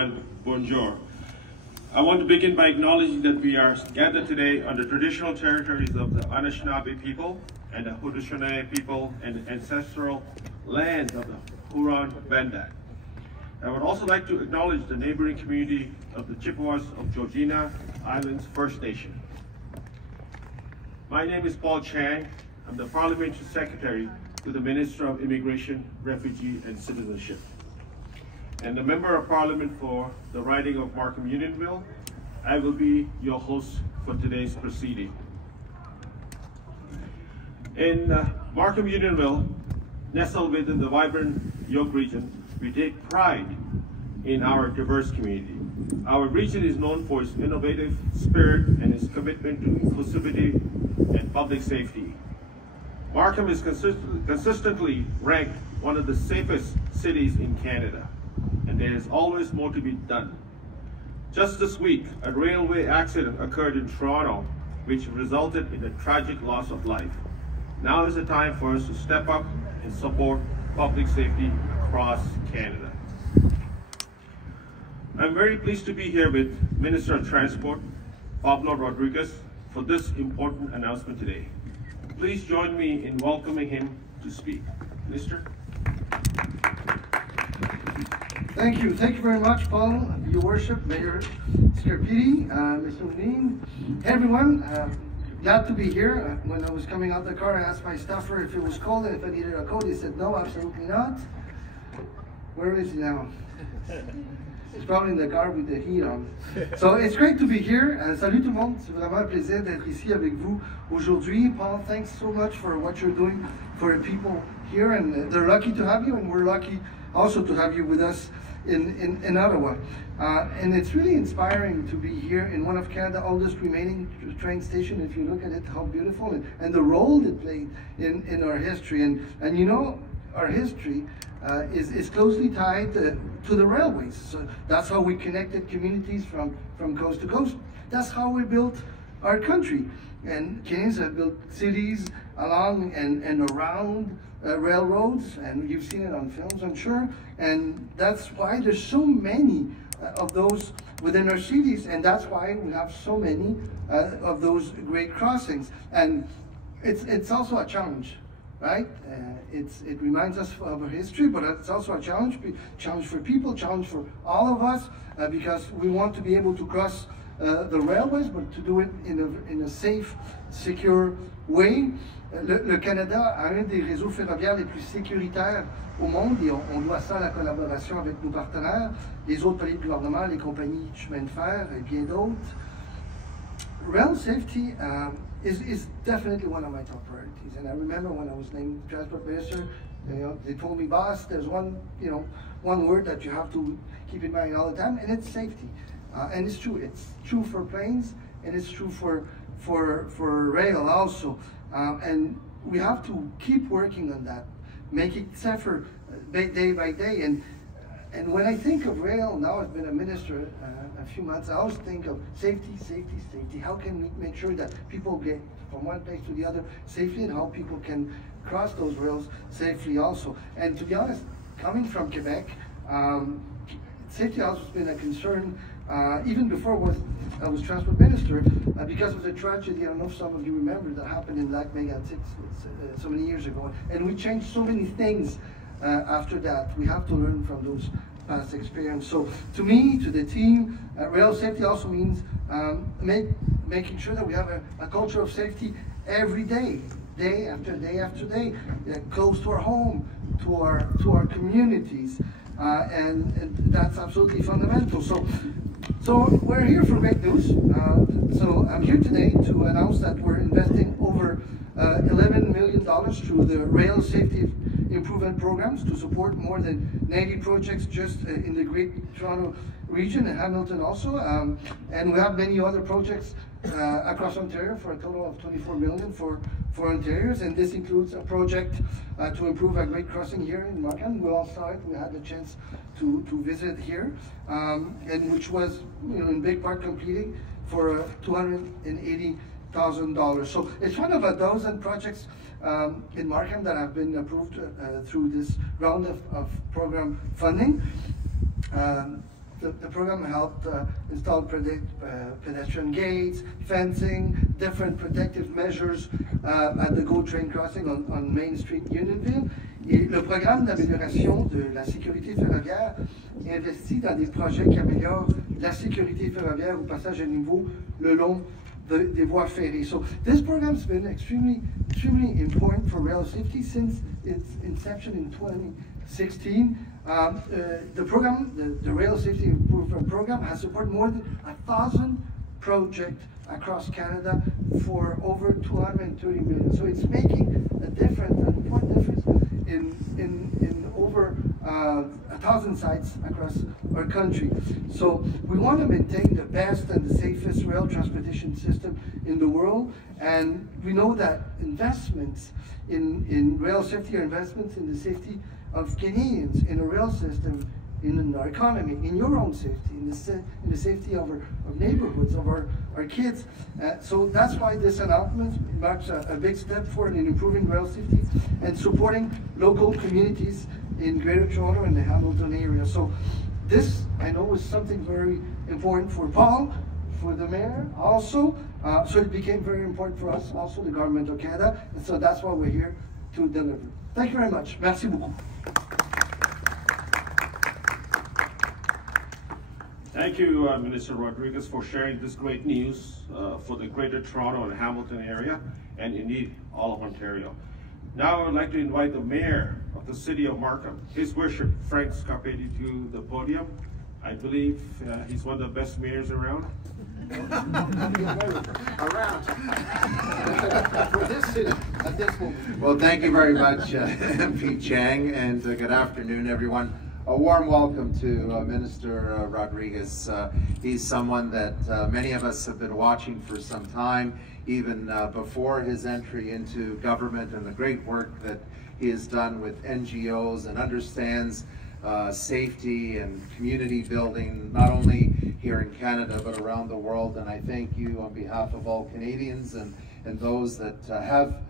Bonjour. I want to begin by acknowledging that we are gathered today on the traditional territories of the Anishinaabe people and the Haudenosaunee people and the ancestral lands of the Huron-Wendat. I would also like to acknowledge the neighboring community of the Chippewas of Georgina Islands First Nation. My name is Paul Jiang. I'm the Parliamentary Secretary to the Minister of Immigration, Refugee and Citizenship, and the Member of Parliament for the riding of Markham-Unionville. I will be your host for today's proceeding. In Markham-Unionville, nestled within the vibrant York region, we take pride in our diverse community. Our region is known for its innovative spirit and its commitment to inclusivity and public safety. Markham is consistently ranked one of the safest cities in Canada, and there is always more to be done. Just this week, a railway accident occurred in Toronto, which resulted in the tragic loss of life. Now is the time for us to step up and support public safety across Canada. I'm very pleased to be here with Minister of Transport, Pablo Rodriguez, for this important announcement today. Please join me in welcoming him to speak. Minister. Thank you very much, Paul, Your Worship, Mayor Scarpitti, Mr. Levene, everyone. Glad to be here. When I was coming out the car, I asked my staffer if it was cold and if I needed a coat. He said, no, absolutely not. Where is he now? He's probably in the car with the heat on. So it's great to be here. Salut tout le monde. C'est vraiment un plaisir d'être ici avec vous aujourd'hui. Paul, thanks so much for what you're doing for the people here. And they're lucky to have you, and we're lucky also to have you with us in Ottawa. And it's really inspiring to be here in one of Canada's oldest remaining train station. If you look at it, how beautiful, and the role it played in our history. And you know, our history is closely tied to the railways. So that's how we connected communities from coast to coast. That's how we built our country. And Canadians have built cities along and around railroads, and you've seen it on films, I'm sure. And that's why there's so many of those within our cities, and that's why we have so many of those great crossings. And it's also a challenge, right? It reminds us of our history, but it's also a challenge for people, challenge for all of us, because we want to be able to cross the railways, but to do it in a safe, secure way. Le Canada a un des réseaux ferroviaires les plus sécuritaires au monde, et on doit ça à la collaboration avec nos partenaires, les autres paliers de gouvernement, les compagnies de chemin de fer et bien d'autres. Rail safety is definitely one of my top priorities. And I remember when I was named Transport Minister, they told me, boss, there's one word that you have to keep in mind all the time, and it's safety. And it's true. It's true for planes, and it's true for rail also. And we have to keep working on that, make it safer day by day. And when I think of rail, now I've been a minister a few months, I always think of safety, safety, safety. How can we make sure that people get from one place to the other safely, and how people can cross those rails safely also? And to be honest, coming from Quebec, safety also has been a concern even before I was Transport Minister, because of the tragedy, I don't know if some of you remember, that happened in Lac Mégantic so many years ago. And we changed so many things after that. We have to learn from those past experiences. So to me, to the team, rail safety also means making sure that we have a culture of safety every day, day after day after day, close to our home, to our communities. And that's absolutely fundamental. So we're here for great news. So I'm here today to announce that we're investing over $11 million through the Rail Safety Improvement Programs to support more than 90 projects just in the Great Toronto region and Hamilton also. And we have many other projects across Ontario for a total of $24 million for Ontarians. And this includes a project to improve a great crossing here in Markham. We all saw it. We had the chance to visit here, and which was in big part completed for $280,000. So it's one of a dozen projects in Markham that have been approved through this round of program funding. The program helped install pedestrian gates, fencing, different protective measures at the GO train crossing on Main Street, Unionville. Et le programme d'amélioration de la sécurité ferroviaire investit dans des projets qui améliorent la sécurité ferroviaire au passage à niveau le long des voies ferrées. So this program's been extremely important for rail safety since its inception in 2016. The program, the Rail Safety Improvement Program, has supported more than 1,000 projects across Canada for over 230 million. So it's making a difference, an important difference in over 1,000 sites across our country. So we want to maintain the best and the safest rail transportation system in the world, and we know that investments in rail safety are investments in the safety of Canadians, in a rail system, in our economy, in your own safety, in the safety of our neighborhoods, of our kids. So that's why this announcement marks a big step forward in improving rail safety and supporting local communities in Greater Toronto and the Hamilton area. So this, I know, is something very important for Paul, for the mayor also. So it became very important for us, also the government of Canada. And so that's why we're here to deliver. Thank you very much. Merci beaucoup. Thank you, Minister Rodriguez, for sharing this great news for the Greater Toronto and Hamilton area, and indeed all of Ontario. Now I would like to invite the Mayor of the City of Markham, His Worship Frank Scarpitti, to the podium. I believe he's one of the best mayors around. For this city, at this moment. Well, thank you very much, MP Jiang, and good afternoon, everyone. A warm welcome to Minister Rodriguez. He's someone that many of us have been watching for some time, even before his entry into government, and the great work that he has done with NGOs, and understands safety and community building, not only here in Canada, but around the world. And I thank you on behalf of all Canadians and those that have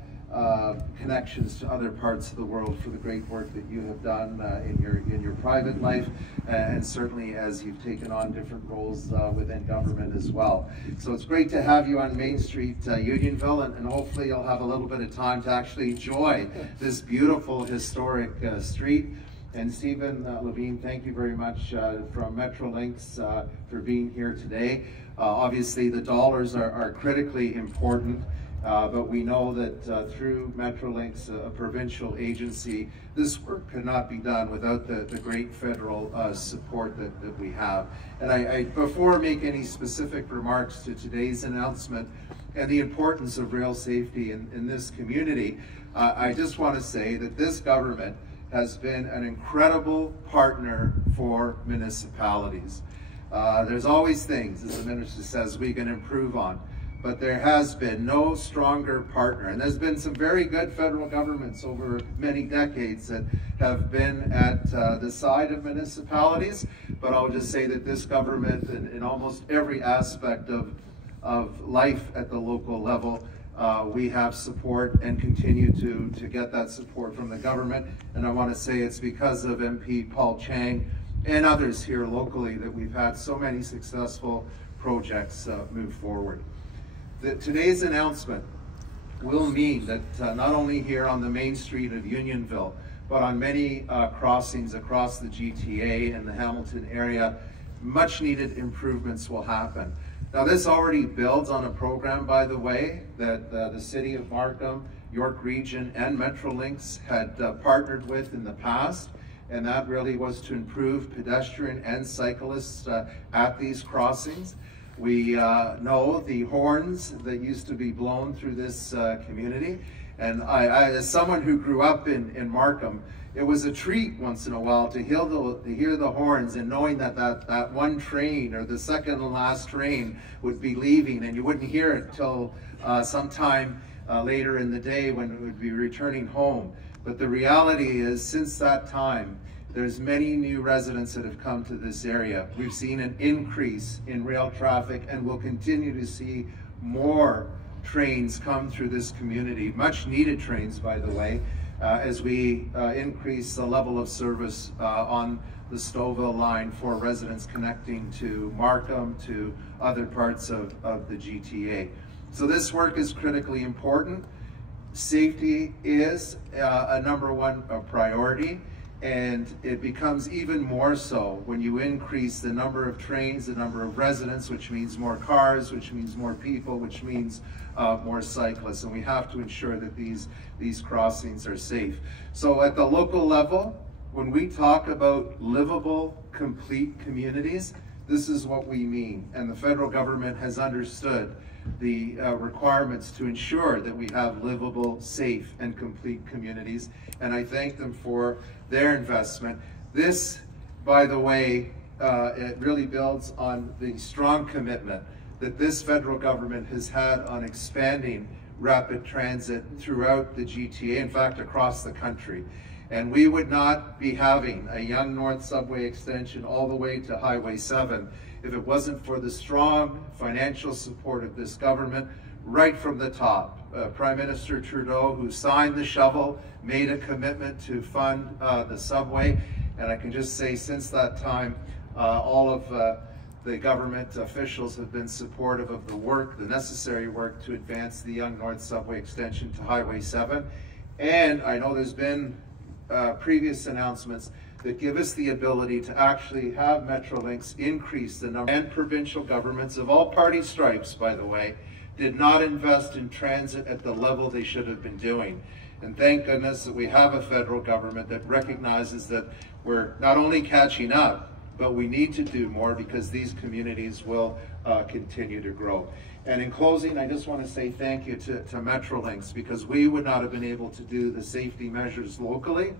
connections to other parts of the world for the great work that you have done in your private life, and certainly as you've taken on different roles within government as well. So it's great to have you on Main Street, Unionville, and hopefully you'll have a little bit of time to actually enjoy this beautiful historic street. And Steve Levene, thank you very much from Metrolinx for being here today. Obviously the dollars are critically important. But we know that through Metrolinx, a provincial agency, this work could not be done without the great federal support that we have. And I before I make any specific remarks to today's announcement and the importance of rail safety in this community, I just want to say that this government has been an incredible partner for municipalities. There's always things, as the minister says, we can improve on. But there has been no stronger partner. And there's been some very good federal governments over many decades that have been at the side of municipalities. But I'll just say that this government, in almost every aspect of life at the local level, we have support and continue to get that support from the government. And I want to say it's because of MP Paul Jiang and others here locally that we've had so many successful projects move forward. Today's announcement will mean that not only here on the main street of Unionville, but on many crossings across the GTA and the Hamilton area, much needed improvements will happen. Now this already builds on a program, by the way, that the City of Markham, York Region, and Metrolinx had partnered with in the past, and that really was to improve pedestrian and cyclists at these crossings. We know the horns that used to be blown through this community, and I, as someone who grew up in Markham, it was a treat once in a while to hear the horns, and knowing that one train or the second to last train would be leaving, and you wouldn't hear it till sometime later in the day when it would be returning home. But the reality is, since that time, there's many new residents that have come to this area. We've seen an increase in rail traffic, and we'll continue to see more trains come through this community, much needed trains, by the way, as we increase the level of service on the Stouffville line for residents connecting to Markham, to other parts of the GTA. So this work is critically important. Safety is a #1 priority, and it becomes even more so when you increase the number of trains, the number of residents, which means more cars, which means more people, which means more cyclists, and we have to ensure that these crossings are safe. So at the local level, when we talk about livable, complete communities, this is what we mean, and the federal government has understood the requirements to ensure that we have livable, safe, and complete communities, and I thank them for their investment. This, by the way, it really builds on the strong commitment that this federal government has had on expanding rapid transit throughout the GTA, in fact, across the country. And we would not be having a Yonge North subway extension all the way to Highway 7 if it wasn't for the strong financial support of this government right from the top. Prime Minister Trudeau, who signed the shovel, made a commitment to fund the subway. And I can just say since that time, all of the government officials have been supportive of the work, the necessary work to advance the Yonge North subway extension to Highway 7. And I know there's been previous announcements that give us the ability to actually have Metrolinx increase the number, and provincial governments of all party stripes, by the way, did not invest in transit at the level they should have been doing. And thank goodness that we have a federal government that recognizes that we're not only catching up, but we need to do more because these communities will continue to grow. And in closing, I just want to say thank you to Metrolinx, because we would not have been able to do the safety measures locally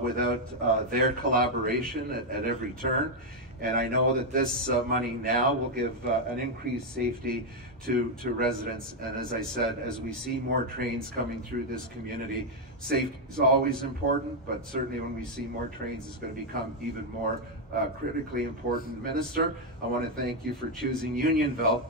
without their collaboration at every turn. And I know that this money now will give an increased safety to residents. And as I said, as we see more trains coming through this community, safety is always important, but certainly when we see more trains, it's going to become even more critically important. Minister, I want to thank you for choosing Unionville,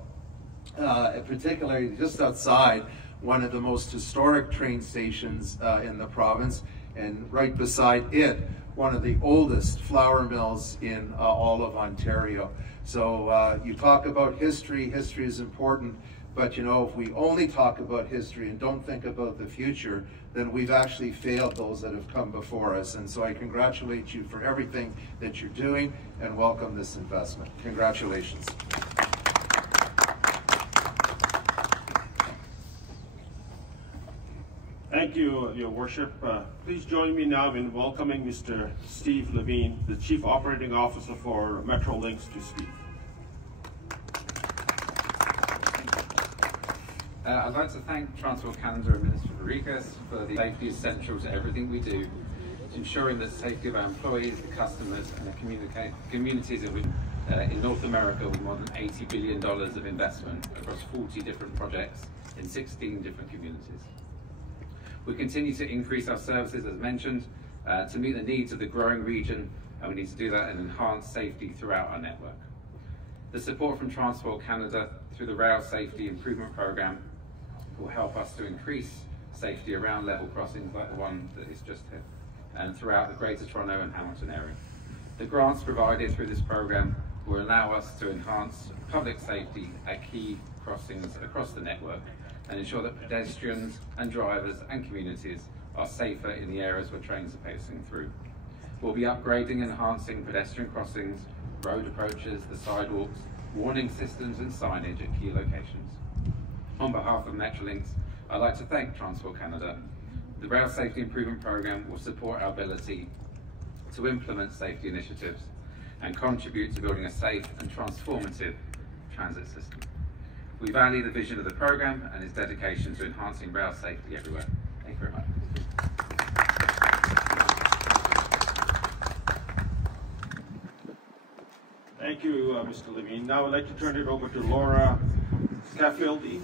particularly just outside one of the most historic train stations in the province, and right beside it, one of the oldest flour mills in all of Ontario. So you talk about history, history is important, but you know, if we only talk about history and don't think about the future, then we've actually failed those that have come before us. And so I congratulate you for everything that you're doing and welcome this investment. Congratulations. Thank you, Your Worship. Please join me now in welcoming Mr. Steve Levene, the Chief Operating Officer for Metrolinx, to speak. I'd like to thank Transport Canada and Minister Rodriguez for the safety essential to everything we do, ensuring the safety of our employees, the customers, and the communities in North America, with more than $80 billion of investment across 40 different projects in 16 different communities. We continue to increase our services, as mentioned, to meet the needs of the growing region, and we need to do that and enhance safety throughout our network. The support from Transport Canada through the Rail Safety Improvement Programme will help us to increase safety around level crossings like the one that is just here, and throughout the Greater Toronto and Hamilton area. The grants provided through this programme will allow us to enhance public safety at key crossings across the network and ensure that pedestrians and drivers and communities are safer in the areas where trains are passing through. We'll be upgrading and enhancing pedestrian crossings, road approaches, the sidewalks, warning systems and signage at key locations. On behalf of Metrolinx, I'd like to thank Transport Canada. The Rail Safety Improvement Programme will support our ability to implement safety initiatives and contribute to building a safe and transformative transit system. We value the vision of the programme and its dedication to enhancing rail safety everywhere. Thank you very much. Thank you, Mr. Levene. Now I'd like to turn it over to Laura Scaffieldi,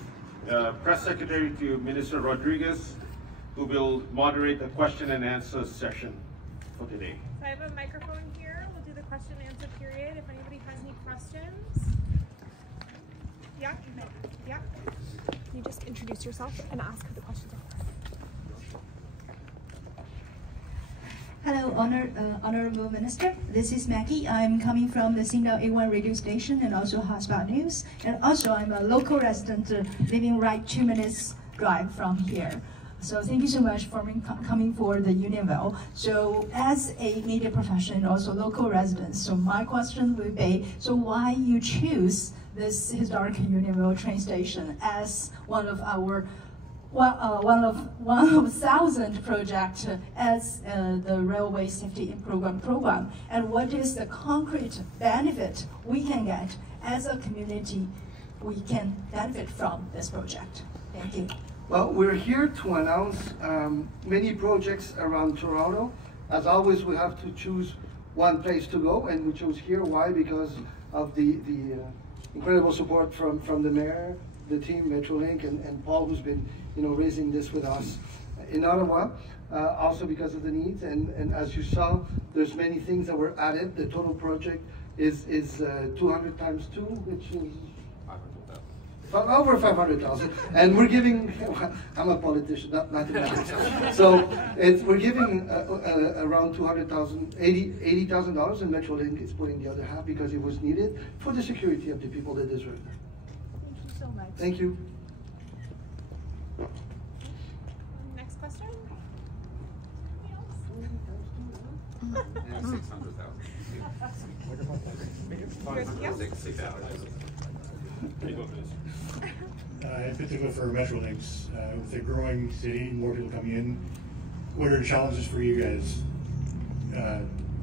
Press Secretary to Minister Rodriguez, who will moderate the question and answer session for today. So I have a microphone here. We'll do the question and answer period. If anybody has any questions. Yeah? Yeah? Can you just introduce yourself and ask who the questions are? Hello, Honorable Minister. This is Maggie. I'm coming from the Sindao A1 radio station and also Hotspot News. And also I'm a local resident living right 2 minutes drive from here. So thank you so much for coming for the Unionville. So as a media professional and also local resident, so my question would be, so why you choose this historic Unionville train station as one of our one of 1,000 projects as the railway safety improvement program, and what is the concrete benefit we can get as a community we can benefit from this project? Thank you. Well, we're here to announce many projects around Toronto. As always, we have to choose one place to go, and we chose here. Why? Because of the incredible support from the mayor, the team, Metrolinx, and Paul, who's been raising this with us in Ottawa. Also because of the needs, and as you saw, there's many things that were added. The total project is 200 times 2, which is over 500,000, and we're giving. I'm a politician, not a so we're giving around $200,000, $80,000, and Metrolinx is putting the other half because it was needed for the security of the people that deserve it. Thank you so much. Thank you. Next question. Yeah, 600,000. 560,000. In particular for Metrolinx, with a growing city, more people coming in, what are the challenges for you guys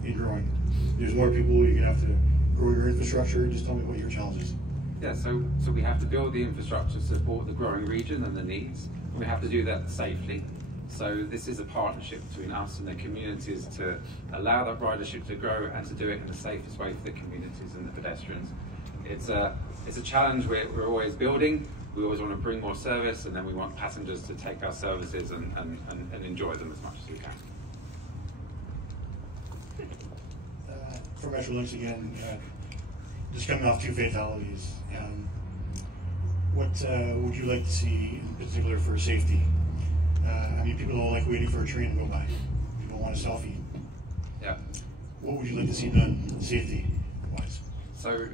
in growing? There's more people, you're going to have to grow your infrastructure. Just tell me what your challenges. Yeah, so we have to build the infrastructure to support the growing region and the needs. We have to do that safely. So this is a partnership between us and the communities to allow that ridership to grow and to do it in the safest way for the communities and the pedestrians. It's a challenge we're always building. We always want to bring more service, and then we want passengers to take our services and enjoy them as much as we can. For Metrolinx again, just coming off 2 fatalities, what would you like to see in particular for safety? I mean, people don't like waiting for a train to go by. People want a selfie. Yeah. What would you like to see done safety-wise? So,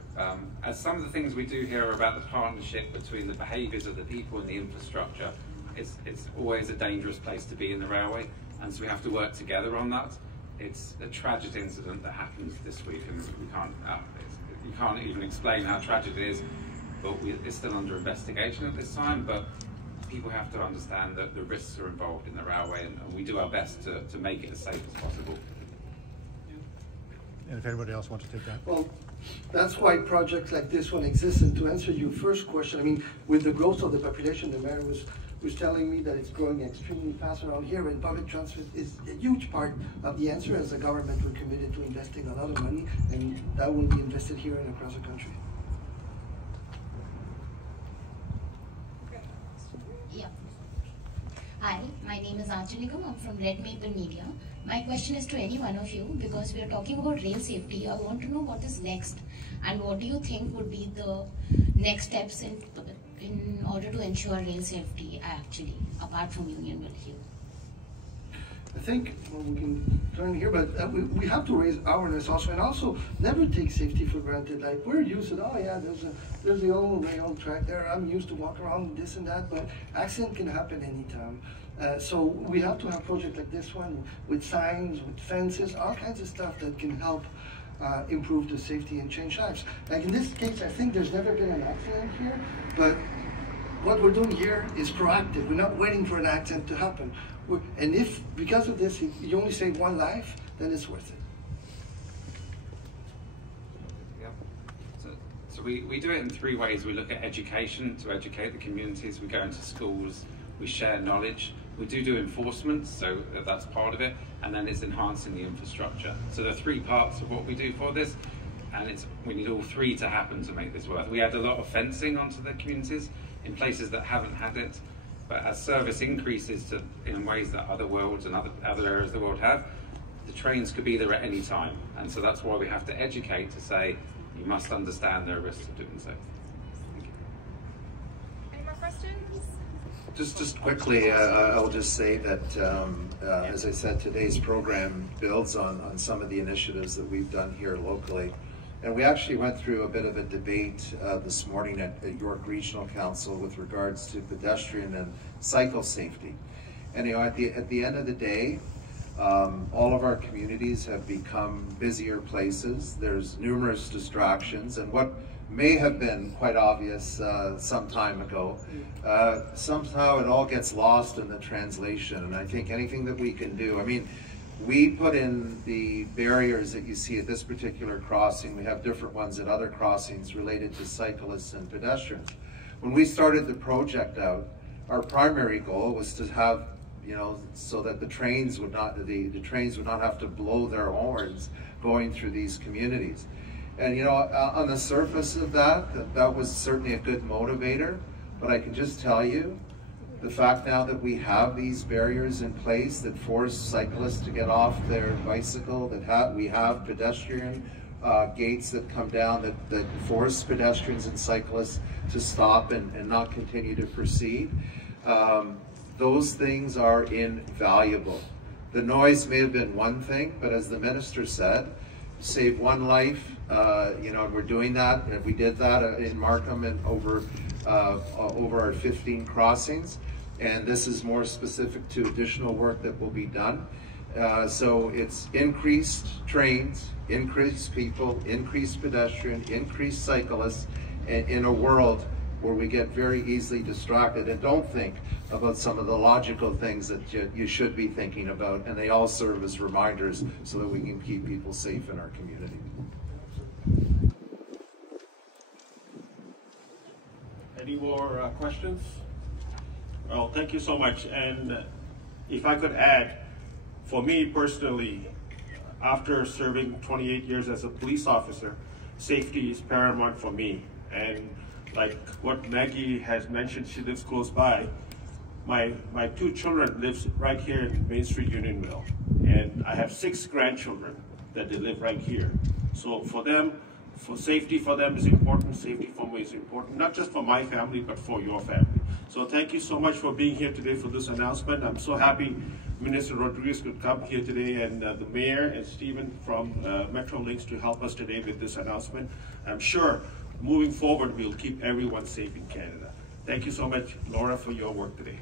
as some of the things we do here are about the partnership between the behaviours of the people and the infrastructure, it's always a dangerous place to be in the railway, and so we have to work together on that. It's a tragic incident that happens this week, and you can't even explain how tragic it is, but it's still under investigation at this time, but people have to understand that the risks are involved in the railway, and we do our best to make it as safe as possible. And if anybody else wants to take that. Well, that's why projects like this one exist. And to answer your first question, I mean, with the growth of the population, the mayor was telling me that it's growing extremely fast around here, and public transit is a huge part of the answer. As a government, we're committed to investing a lot of money, and that will be invested here and across the country. Yeah. Hi, my name is Anjalikam. I'm from Red Maple Media. My question is to any one of you, because we are talking about rail safety. I want to know what is next, and what do you think would be the next steps in order to ensure rail safety actually, apart from Unionville here? I think, well, we can turn here, but we have to raise awareness also, and also never take safety for granted. Like, we're used to, oh yeah, there's the old rail track there. I'm used to walk around this and that, but accident can happen anytime. So we have to have projects like this one with signs, with fences, all kinds of stuff that can help improve the safety and change lives. Like in this case, I think there's never been an accident here, but what we're doing here is proactive. We're not waiting for an accident to happen. And if, because of this, you only save one life, then it's worth it. Yeah. So we do it in 3 ways. We look at education, to educate the communities. We go into schools. We share knowledge. We do enforcement, so that's part of it. And then it's enhancing the infrastructure. So there are 3 parts of what we do for this. And we need all 3 to happen to make this work. We add a lot of fencing onto the communities in places that haven't had it. But as service increases in ways that other worlds and other areas of the world have, the trains could be there at any time. And so that's why we have to educate to say, you must understand there are risks of doing so. Any more questions? Just quickly, I will just say that, as I said, today's program builds on some of the initiatives that we've done here locally. And we actually went through a bit of a debate this morning at York Regional Council with regards to pedestrian and cycle safety. And at the end of the day, all of our communities have become busier places. There's numerous distractions, and what may have been quite obvious some time ago, somehow it all gets lost in the translation. And I think anything that we can do, I mean, we put in the barriers that you see at this particular crossing. We have different ones at other crossings related to cyclists and pedestrians. When we started the project out, our primary goal was to have, so that the trains would not have to blow their horns going through these communities. And on the surface of that was certainly a good motivator, but I can just tell you, the fact now that we have these barriers in place that force cyclists to get off their bicycle, that we have pedestrian gates that come down that force pedestrians and cyclists to stop and not continue to proceed, those things are invaluable. The noise may have been one thing, but as the minister said, save one life, and we're doing that, and we did that in Markham and over our 15 crossings, and this is more specific to additional work that will be done. So it's increased trains, increased people, increased pedestrian, increased cyclists, in a world where we get very easily distracted and don't think about some of the logical things that you should be thinking about, and they all serve as reminders so that we can keep people safe in our community. Any more questions? Well, thank you so much. And if I could add, for me personally, after serving 28 years as a police officer, safety is paramount for me. And like what Maggie has mentioned, she lives close by. My two children live right here in Main Street, Unionville. And I have 6 grandchildren that they live right here. So for them, for safety for them is important, safety for me is important, not just for my family, but for your family. So thank you so much for being here today for this announcement. I'm so happy Minister Rodriguez could come here today, and the Mayor and Stephen from Metrolinx to help us today with this announcement. I'm sure moving forward, we'll keep everyone safe in Canada. Thank you so much, Laura, for your work today.